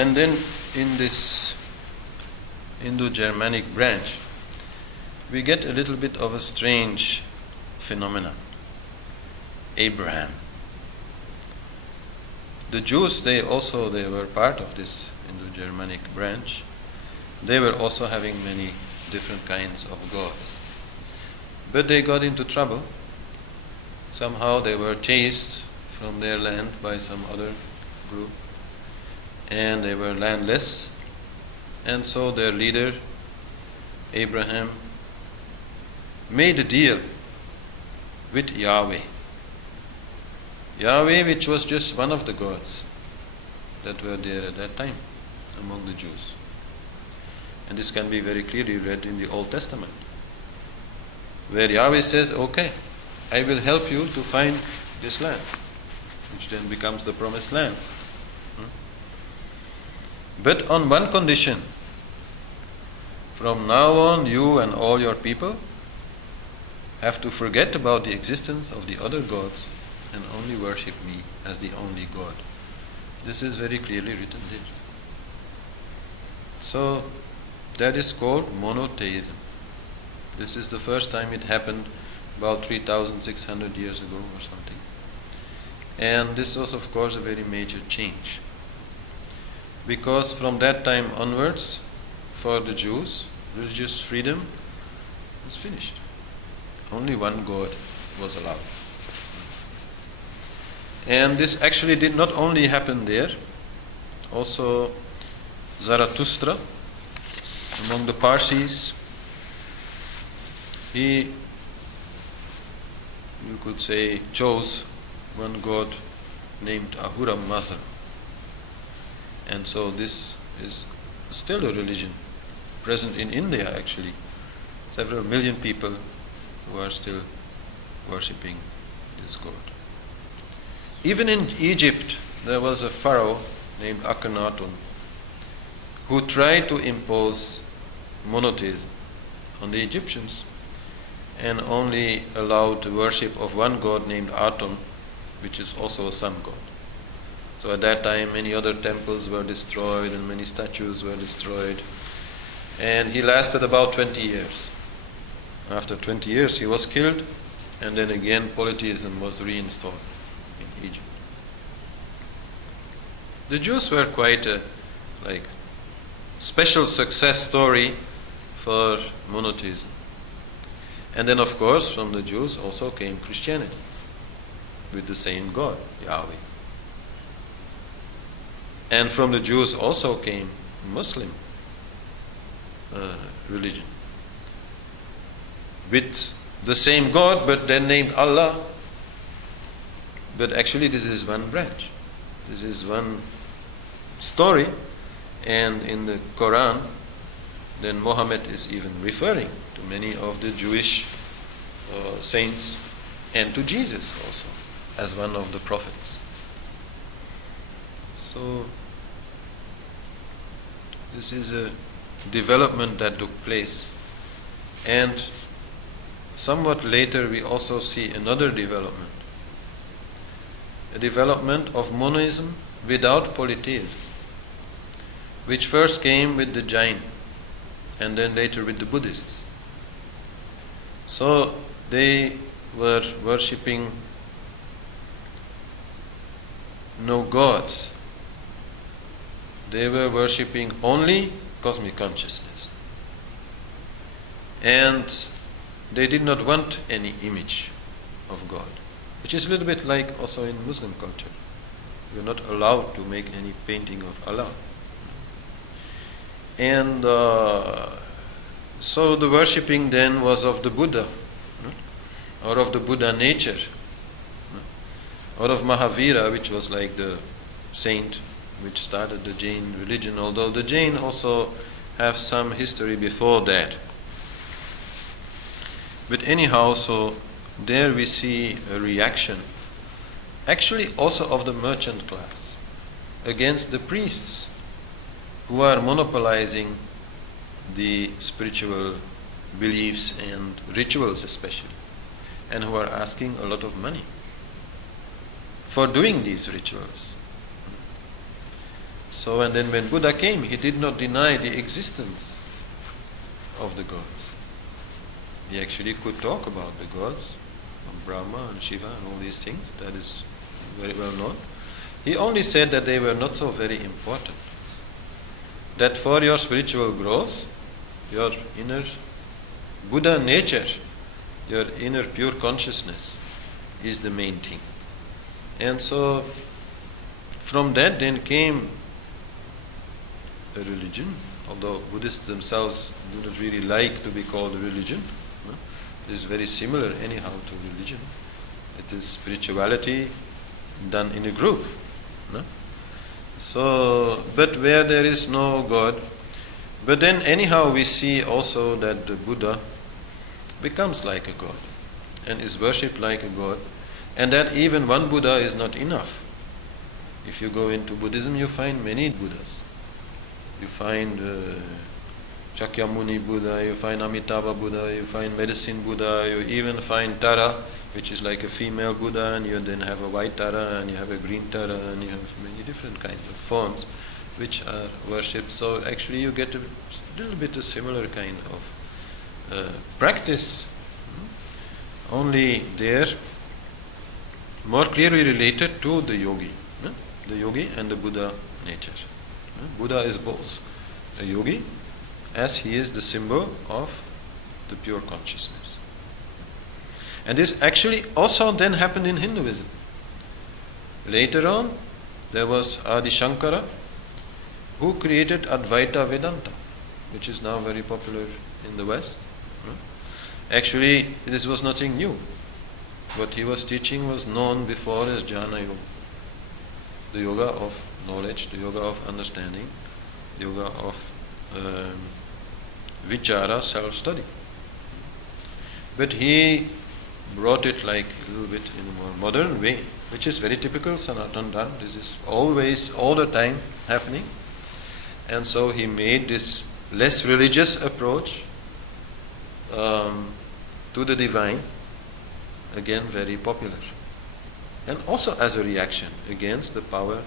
and then in this Indo-Germanic branch, we get a little bit of a strange phenomenon. Abraham. The Jews, they were part of this Indo-Germanic branch. They were also having many different kinds of gods. But they got into trouble. Somehow they were chased from their land by some other group, and they were landless. And so their leader, Abraham, made a deal with Yahweh. Yahweh, which was just one of the gods that were there at that time among the Jews. And this can be very clearly read in the Old Testament, where Yahweh says, okay, I will help you to find this land, which then becomes the promised land. But on one condition: from now on, you and all your people have to forget about the existence of the other gods and only worship me as the only God. This is very clearly written there. So that is called monotheism. This is the first time it happened about 3,600 years ago or something. And this was, of course, a very major change. Because from that time onwards, for the Jews, religious freedom was finished. Only one God was allowed. And this actually did not only happen there, also Zarathustra, among the Parsis, he, you could say, chose one God named Ahura Mazda. And so this is still a religion present in India, actually. Several million people who are still worshipping this God. Even in Egypt, there was a pharaoh named Akhenaten who tried to impose monotheism on the Egyptians and only allowed the worship of one god named Aton, which is also a sun god. So at that time, many other temples were destroyed and many statues were destroyed. And he lasted about 20 years. After 20 years, he was killed, and then again polytheism was reinstalled in Egypt. The Jews were quite a special success story for monotheism. And then, of course, from the Jews also came Christianity with the same God, Yahweh. And from the Jews also came Muslim religion with the same God, but then named Allah. But actually this is one branch. This is one story. And in the Quran, then Muhammad is even referring to many of the Jewish saints and to Jesus also as one of the prophets. So this is a development that took place. And somewhat later we also see another development. A development of monism without polytheism, which first came with the Jain and then later with the Buddhists. So they were worshipping no gods. They were worshipping only cosmic consciousness. And they did not want any image of God, which is a little bit like also in Muslim culture. You're not allowed to make any painting of Allah. And so the worshipping then was of the Buddha, or of the Buddha nature, or of Mahavira, which was like the saint which started the Jain religion, although the Jain also have some history before that. But anyhow, so there we see a reaction, actually also of the merchant class, against the priests who are monopolizing the spiritual beliefs and rituals especially, and who are asking a lot of money for doing these rituals. So, and then when Buddha came, he did not deny the existence of the gods. He actually could talk about the gods, Brahma and Shiva and all these things. That is very well known. He only said that they were not so very important. That for your spiritual growth, your inner Buddha nature, your inner pure consciousness is the main thing. And so from that then came a religion, although Buddhists themselves do not really like to be called a religion. It is very similar anyhow to religion. It is spirituality done in a group. So, but where there is no God, but then anyhow we see also that the Buddha becomes like a God and is worshipped like a God, and that even one Buddha is not enough. If you go into Buddhism, you find many Buddhas. You find Shakyamuni Buddha, you find Amitabha Buddha, you find Medicine Buddha, you even find Tara, which is like a female Buddha, and you then have a white Tara, and you have a green Tara, and you have many different kinds of forms which are worshipped. So actually you get a little bit a similar kind of practice, only there more clearly related to the yogi, the yogi and the Buddha nature. Buddha is both a yogi, as he is the symbol of the pure consciousness. And this actually also then happened in Hinduism. Later on, there was Adi Shankara, who created Advaita Vedanta, which is now very popular in the West. Actually, this was nothing new. What he was teaching was known before as Jnana Yoga, the yoga of knowledge, the yoga of understanding, the yoga of vichara, self-study. But he brought it like a little bit in a more modern way, which is very typical Sanatana Dharma. This is always, all the time happening. And so he made this less religious approach to the divine, again very popular. And also as a reaction against the power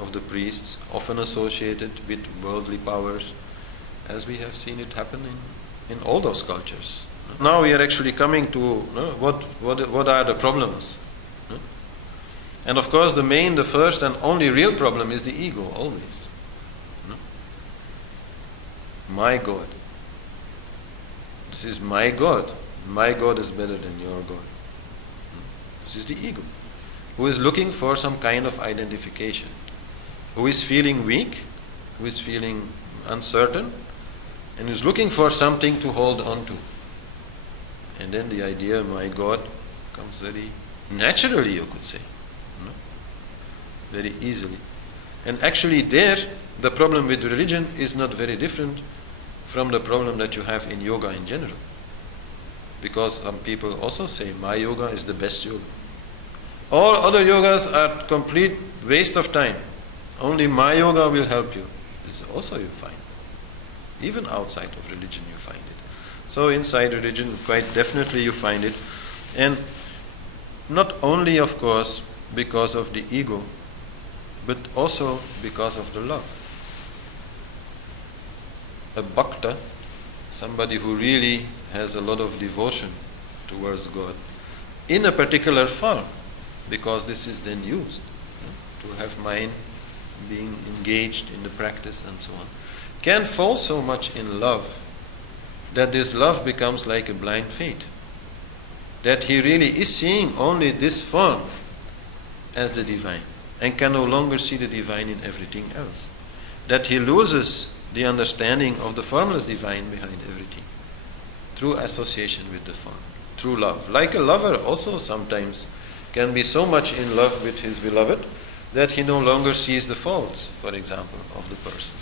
of the priests, often associated with worldly powers, as we have seen it happen in all those cultures. Now we are actually coming to what are the problems. And of course the first and only real problem is the ego, always. My God. This is my God. My God is better than your God. This is the ego, who is looking for some kind of identification, who is feeling weak, who is feeling uncertain, and is looking for something to hold on to. And then the idea, my God, comes very naturally, you could say, very easily. And actually there, the problem with religion is not very different from the problem that you have in yoga in general. Because some people also say, my yoga is the best yoga. All other yogas are complete waste of time. Only my yoga will help you. This also you find. Even outside of religion you find it. So inside religion, quite definitely you find it. And not only, of course, because of the ego, but also because of the love. A bhakta, somebody who really has a lot of devotion towards God, in a particular form, because this is then used to have mind being engaged in the practice and so on, can fall so much in love that this love becomes like a blind faith. That he really is seeing only this form as the divine and can no longer see the divine in everything else. That he loses the understanding of the formless divine behind everything through association with the form, through love. Like a lover also sometimes can be so much in love with his beloved that he no longer sees the faults, for example, of the person.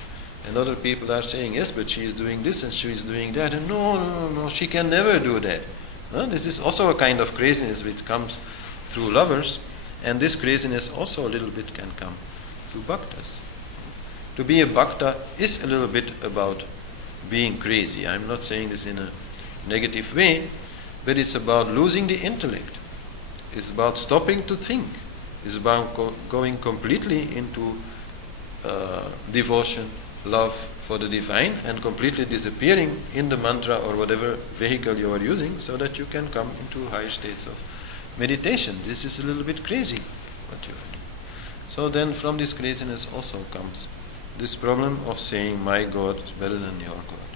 And other people are saying, yes, but she is doing this and she is doing that. And no, she can never do that. This is also a kind of craziness which comes through lovers. And this craziness also a little bit can come through bhaktas. To be a bhakta is a little bit about being crazy. I'm not saying this in a negative way, but it's about losing the intellect. It's about stopping to think. It's about going completely into devotion, love for the divine, and completely disappearing in the mantra or whatever vehicle you are using, so that you can come into higher states of meditation. This is a little bit crazy what you are doing. So then from this craziness also comes this problem of saying, my God is better than your God.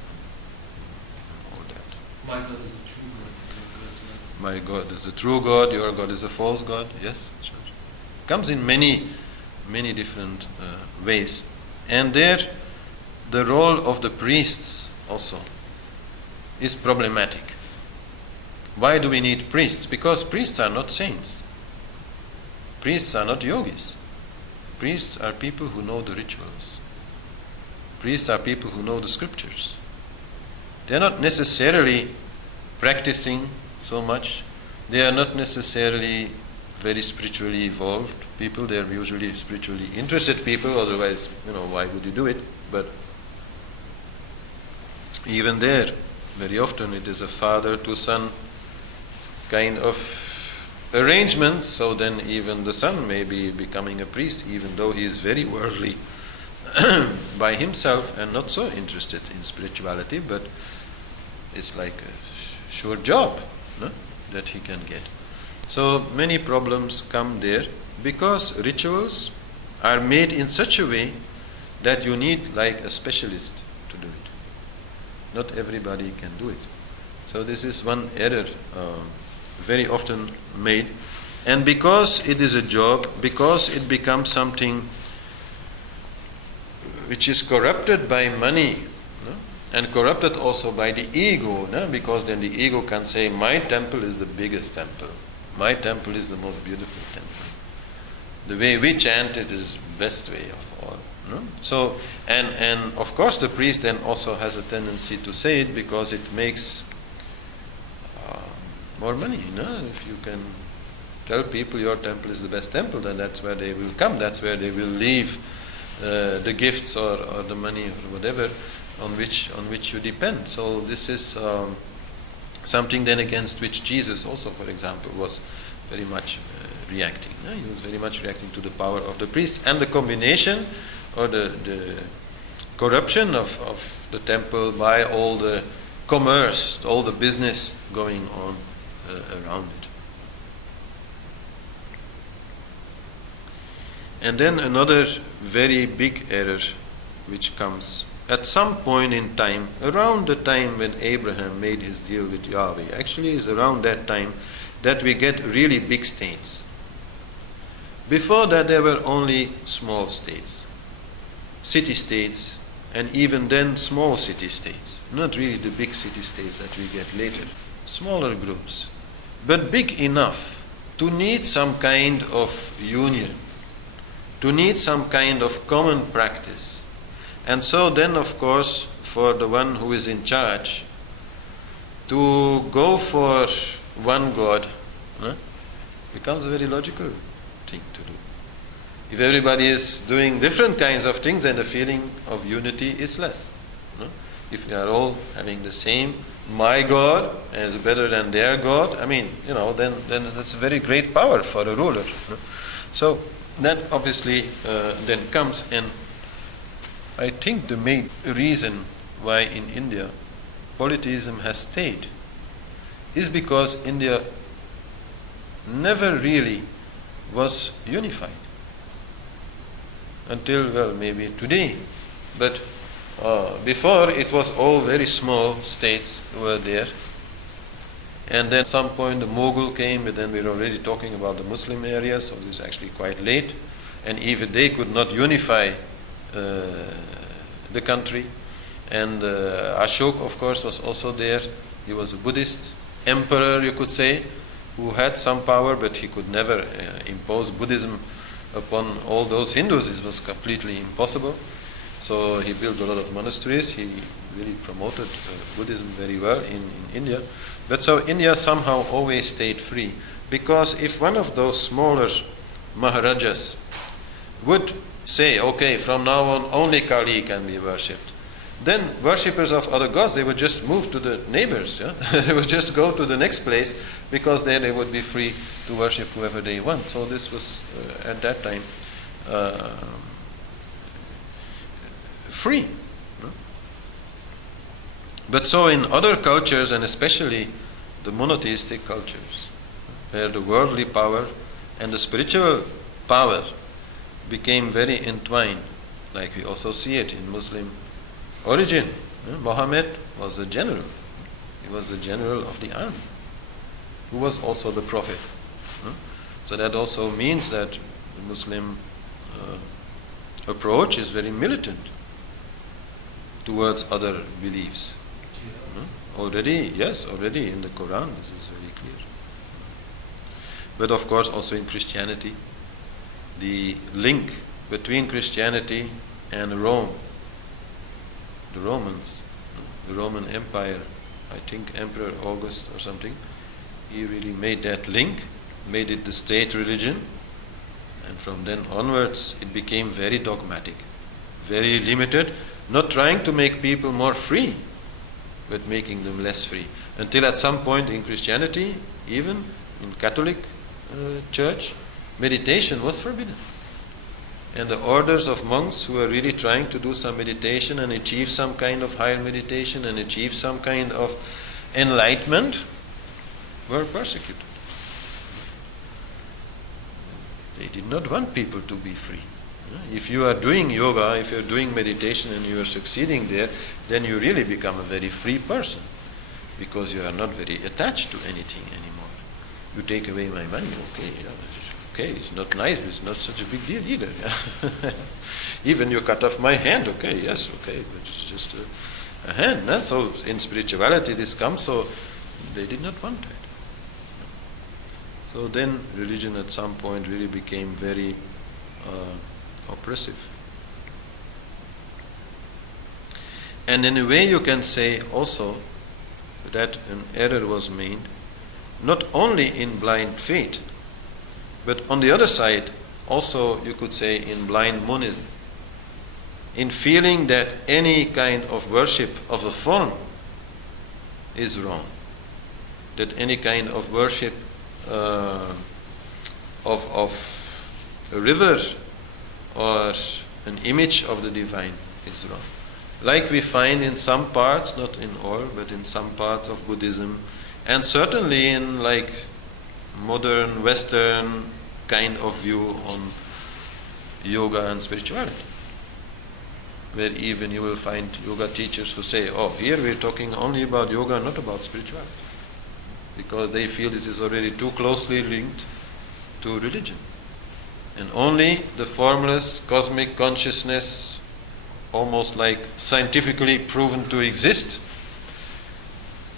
All that. My God is the true God. My God is the true God, your God is a false God. Yes, sure. Comes in many different ways. And there, the role of the priests also is problematic. Why do we need priests? Because priests are not saints. Priests are not yogis. Priests are people who know the rituals. Priests are people who know the scriptures. They are not necessarily practicing so much. They are not necessarily very spiritually evolved people. They are usually spiritually interested people, otherwise, why would you do it? But even there, very often it is a father to son kind of arrangement, so then even the son may be becoming a priest, even though he is very worldly by himself and not so interested in spirituality, but it's like a sure job, no? That he can get. So many problems come there because rituals are made in such a way that you need like a specialist to do it. Not everybody can do it. So this is one error very often made. And because it is a job, because it becomes something which is corrupted by money, no? And corrupted also by the ego, no? Because then the ego can say, my temple is the biggest temple. My temple is the most beautiful temple. The way we chant it is best way of all. No? So, and of course the priest then also has a tendency to say it because it makes more money. If you can tell people your temple is the best temple, then that's where they will come. That's where they will leave the gifts or the money or whatever on which you depend. So this is something then against which Jesus also, for example, was very much reacting. He was very much reacting to the power of the priest and the combination or the corruption of the temple by all the commerce, all the business going on around it. And then another very big error which comes at some point in time, around the time when Abraham made his deal with Yahweh, actually is around that time that we get really big states. Before that there were only small states, city-states, and even then small city-states. Not really the big city-states that we get later. Smaller groups, but big enough to need some kind of union, to need some kind of common practice. And so then, of course, for the one who is in charge, to go for one God becomes a very logical thing to do. If everybody is doing different kinds of things, then the feeling of unity is less. If we are all having the same, my God is better than their God, then that's a very great power for a ruler. So that obviously then comes, and I think the main reason why in India polytheism has stayed is because India never really was unified until, well, maybe today. But before it was all very small states who were there. And then at some point the Mughal came, but then we were already talking about the Muslim areas, so this is actually quite late. And even they could not unify the country. And Ashok, of course, was also there. He was a Buddhist emperor, you could say, who had some power, but he could never impose Buddhism upon all those Hindus. It was completely impossible. So he built a lot of monasteries. He really promoted Buddhism very well in India. But so India somehow always stayed free, because if one of those smaller Maharajas would say, okay, from now on only Kali can be worshipped, then worshippers of other gods, they would just move to the neighbors. They would just go to the next place, because there they would be free to worship whoever they want. So this was at that time free. No? But so in other cultures, and especially the monotheistic cultures, where the worldly power and the spiritual power became very entwined, like we also see it in Muslim origin. Muhammad was a general. He was the general of the army, who was also the prophet. So that also means that the Muslim approach is very militant towards other beliefs. Already in the Quran this is very clear. But of course also in Christianity, the link between Christianity and Rome, the Romans, the Roman Empire, I think Emperor August or something, he really made that link, made it the state religion, and from then onwards it became very dogmatic, very limited, not trying to make people more free, but making them less free. Until at some point in Christianity, even in Catholic Church, meditation was forbidden. And the orders of monks who were really trying to do some meditation and achieve some kind of higher meditation and achieve some kind of enlightenment were persecuted. They did not want people to be free. If you are doing yoga, if you are doing meditation and you are succeeding there, then you really become a very free person, because you are not very attached to anything anymore. You take away my money, okay, it's not nice, but it's not such a big deal either. Yeah? Even you cut off my hand, okay, but it's just a hand. No? So in spirituality this comes, so they did not want that. So then religion at some point really became very oppressive. And in a way you can say also that an error was made, not only in blind faith, but on the other side also you could say in blind monism, in feeling that any kind of worship of a form is wrong, that any kind of worship of a river or an image of the divine is wrong. Like we find in some parts, not in all, but in some parts of Buddhism, and certainly in like modern Western kind of view on yoga and spirituality, where even you will find yoga teachers who say, oh, here we're talking only about yoga, not about spirituality, because they feel this is already too closely linked to religion. And only the formless cosmic consciousness, almost like scientifically proven to exist,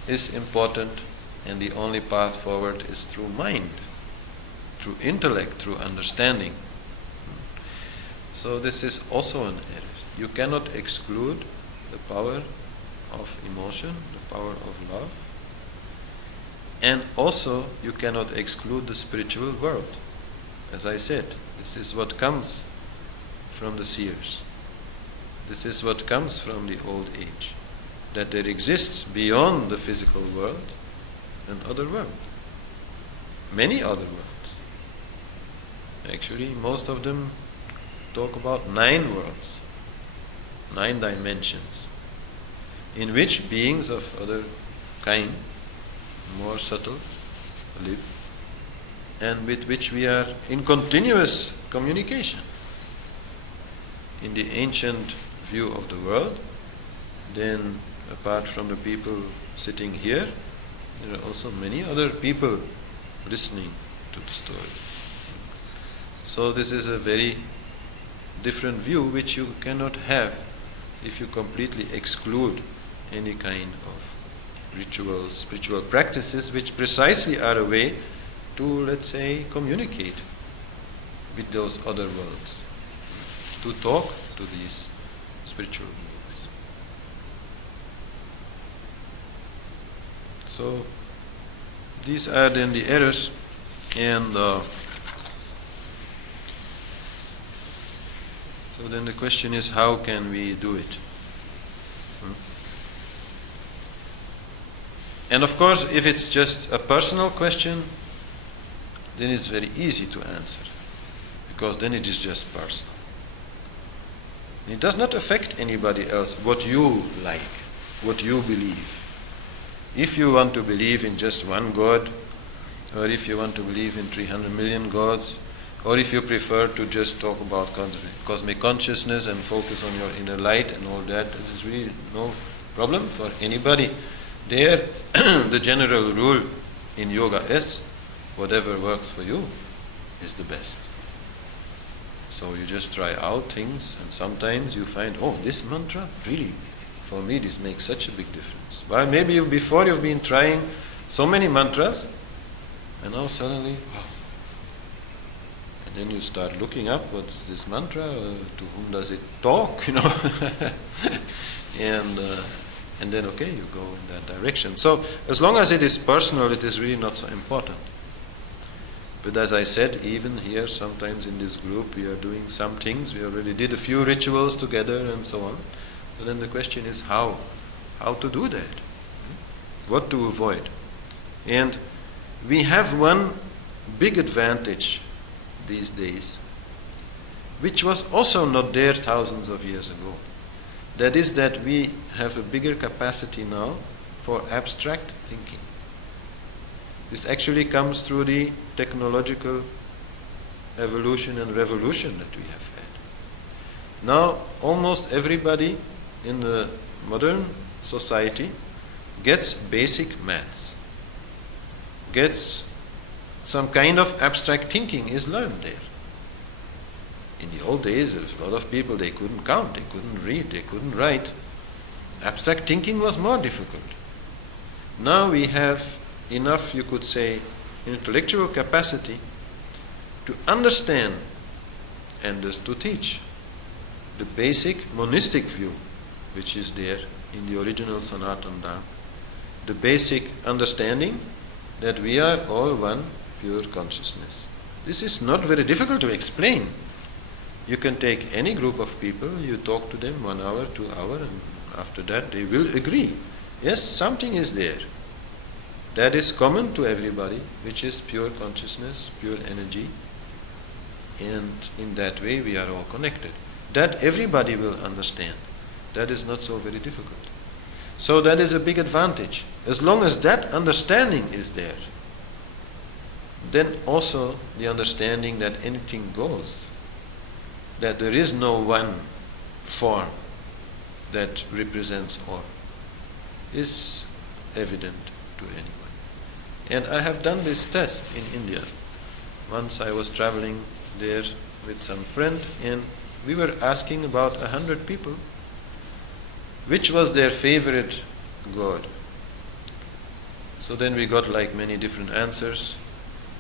is important, and the only path forward is through mind, through intellect, through understanding. So this is also an error. You cannot exclude the power of emotion, the power of love, and also you cannot exclude the spiritual world. As I said, this is what comes from the seers. This is what comes from the old age, that there exists beyond the physical world another world, many other worlds. Actually, most of them talk about 9 worlds, 9 dimensions, in which beings of other kind, more subtle, live, and with which we are in continuous communication. In the ancient view of the world, then apart from the people sitting here, there are also many other people listening to the story. So this is a very different view which you cannot have if you completely exclude any kind of rituals, spiritual practices, which precisely are a way to, let's say, communicate with those other worlds, to talk to these spiritual beings. So these are then the errors, and so then the question is, how can we do it? And of course, if it's just a personal question, then it's very easy to answer, because then it is just personal. It does not affect anybody else what you like, what you believe. If you want to believe in just one God, or if you want to believe in 300 million gods, or if you prefer to just talk about cosmic consciousness and focus on your inner light and all that, this is really no problem for anybody. There, the general rule in yoga is, whatever works for you is the best. So you just try out things, and sometimes you find, oh, this mantra, really, for me this makes such a big difference. Well, maybe before you've been trying so many mantras, and now suddenly, wow. And then you start looking up, what's this mantra, to whom does it talk, and then okay, you go in that direction. So as long as it is personal, it is really not so important. But as I said, even here, sometimes in this group, we are doing some things. We already did a few rituals together and so on. So then the question is how to do that? What to avoid? And we have one big advantage these days, which was also not there thousands of years ago. That is that we have a bigger capacity now for abstract thinking. This actually comes through the technological evolution and revolution that we have had. Now, almost everybody in the modern society gets basic maths, gets some kind of abstract thinking is learned there. In the old days, there was a lot of people, they couldn't count, they couldn't read, they couldn't write. Abstract thinking was more difficult. Now we have enough, you could say, intellectual capacity to understand and thus to teach the basic monistic view which is there in the original Sanatana Dharma, the basic understanding that we are all one pure consciousness. This is not very difficult to explain. You can take any group of people, you talk to them 1 hour, 2 hours, and after that they will agree. Yes, something is there. That is common to everybody, which is pure consciousness, pure energy, and in that way we are all connected. That everybody will understand. That is not so very difficult. So that is a big advantage. As long as that understanding is there, then also the understanding that anything goes, that there is no one form that represents all, is evident to anyone. And I have done this test in India. Once I was traveling there with some friend, and we were asking about 100 people which was their favorite god. So then we got like many different answers.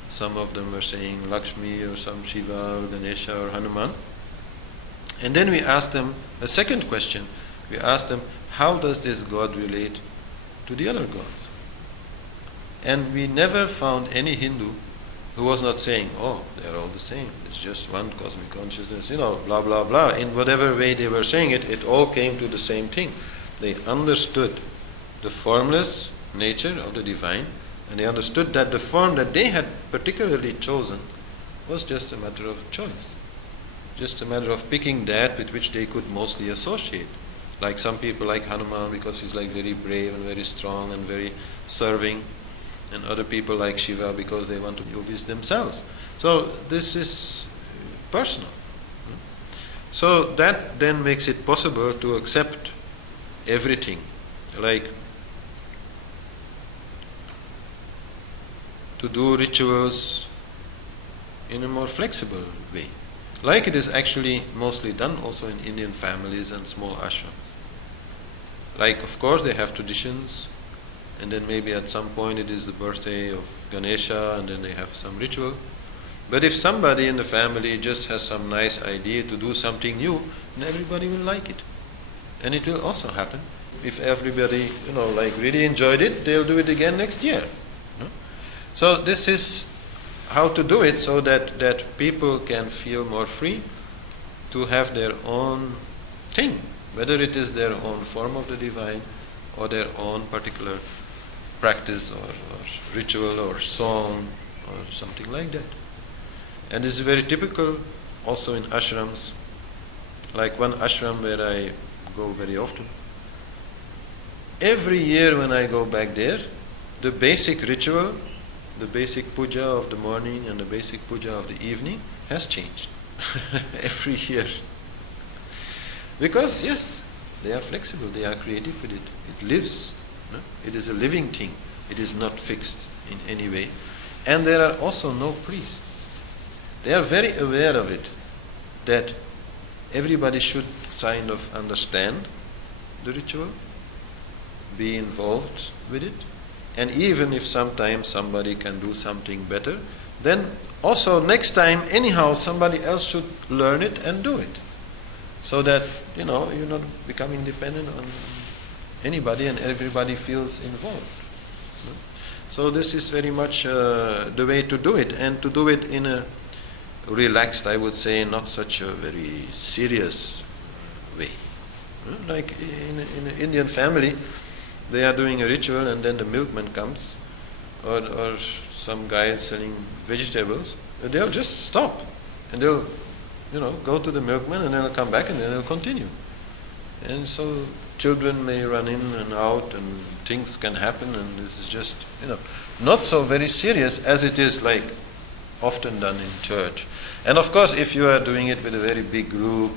Some of them were saying Lakshmi or some Shiva or Ganesha or Hanuman. And then we asked them a second question. We asked them, how does this god relate to the other gods? And we never found any Hindu who was not saying, oh, they're all the same. It's just one cosmic consciousness, blah, blah, blah. In whatever way they were saying it, it all came to the same thing. They understood the formless nature of the divine, and they understood that the form that they had particularly chosen was just a matter of choice. Just a matter of picking that with which they could mostly associate. Like some people like Hanuman because he's like very brave and very strong and very serving, and other people like Shiva because they want to be yogis themselves. So this is personal. So that then makes it possible to accept everything, like to do rituals in a more flexible way. Like it is actually mostly done also in Indian families and small ashrams. Like, of course, they have traditions, and then maybe at some point it is the birthday of Ganesha, and then they have some ritual. But if somebody in the family just has some nice idea to do something new, then everybody will like it. And it will also happen. If everybody, really enjoyed it, they'll do it again next year. So this is how to do it so that people can feel more free to have their own thing, whether it is their own form of the divine or their own particular practice or ritual or song or something like that. And this is very typical also in ashrams. like one ashram where I go very often. Every year when I go back there, the basic ritual, the basic puja of the morning and the basic puja of the evening has changed. Every year. Because yes, they are flexible, they are creative with it. It lives. No? It is a living thing. It is not fixed in any way. And there are also no priests. They are very aware of it, that everybody should kind of understand the ritual, be involved with it, and even if sometimes somebody can do something better, then also next time anyhow somebody else should learn it and do it, so that you're not becoming dependent on anybody and everybody feels involved. So this is very much the way to do it, and to do it in a relaxed, I would say, not such a very serious way. Like in an Indian family, they are doing a ritual and then the milkman comes, or some guy is selling vegetables, they'll just stop and they'll go to the milkman and then they'll come back and then they'll continue. And so children may run in and out and things can happen, and this is just not so very serious as it is like often done in church. And of course, if you are doing it with a very big group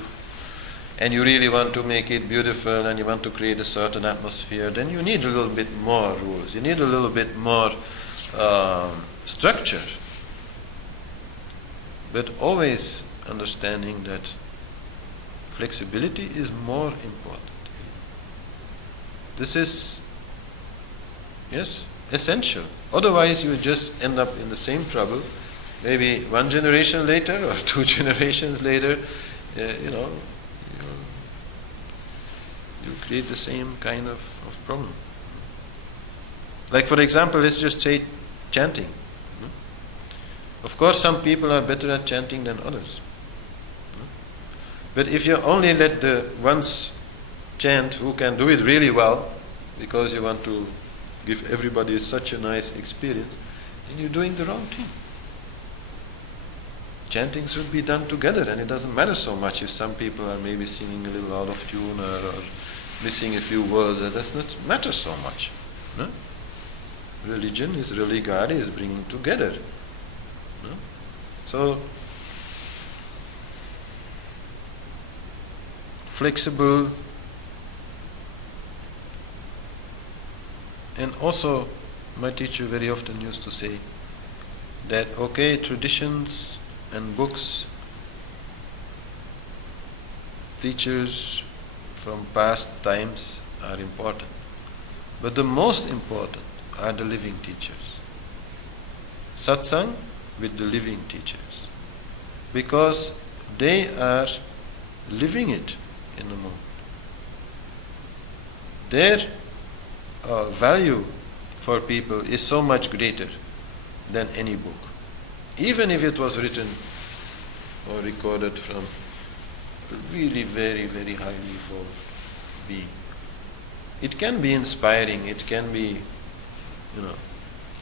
and you really want to make it beautiful and you want to create a certain atmosphere, then you need a little bit more rules. You need a little bit more structure. But always understanding that flexibility is more important. This is, yes, essential. Otherwise you just end up in the same trouble. Maybe one generation later or 2 generations later, you create the same kind of problem. Like for example, let's just say chanting. Of course some people are better at chanting than others. But if you only let the ones chant who can do it really well, because you want to give everybody such a nice experience, then you're doing the wrong thing. Chanting should be done together, and it doesn't matter so much if some people are maybe singing a little out of tune or missing a few words. That does not matter so much. No? Religion is religare, is bringing together. No? So flexible, and also my teacher very often used to say that traditions and books, teachers from past times are important, but the most important are the living teachers. Satsang with the living teachers, because they are living it in the moment. Their value for people is so much greater than any book, even if it was written or recorded from a really very, very highly evolved being. It can be inspiring, it can be,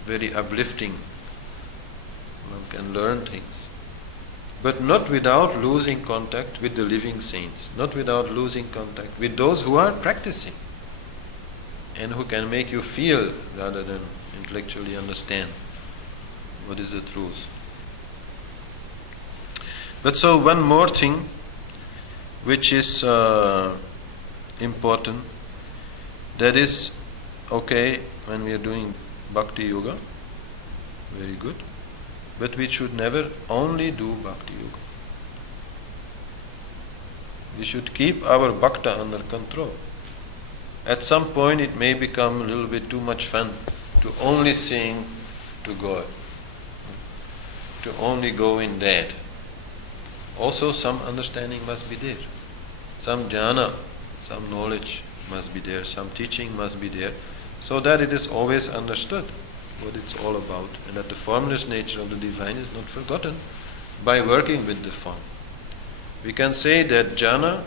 very uplifting. One can learn things, but not without losing contact with the living saints, not without losing contact with those who are practicing and who can make you feel rather than intellectually understand what is the truth. But so one more thing which is important, that is, when we are doing Bhakti Yoga, very good, but we should never only do Bhakti Yoga. We should keep our Bhakta under control. At some point it may become a little bit too much fun to only sing to God, to only go in that. Also some understanding must be there. Some jnana, some knowledge must be there, some teaching must be there, so that it is always understood what it's all about, and that the formless nature of the divine is not forgotten by working with the form. We can say that jnana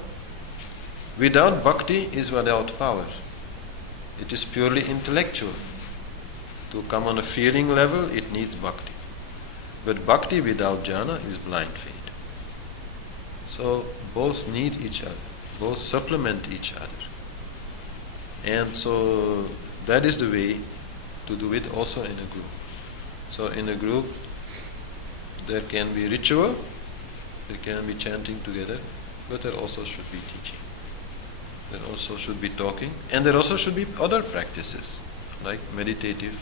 without bhakti is without power. It is purely intellectual. To come on a feeling level, it needs bhakti. But bhakti without jnana is blind faith. So both need each other, both supplement each other. And so that is the way to do it also in a group. So in a group there can be ritual, there can be chanting together, but there also should be teaching. There also should be talking, and there also should be other practices like meditative,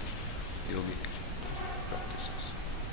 yogic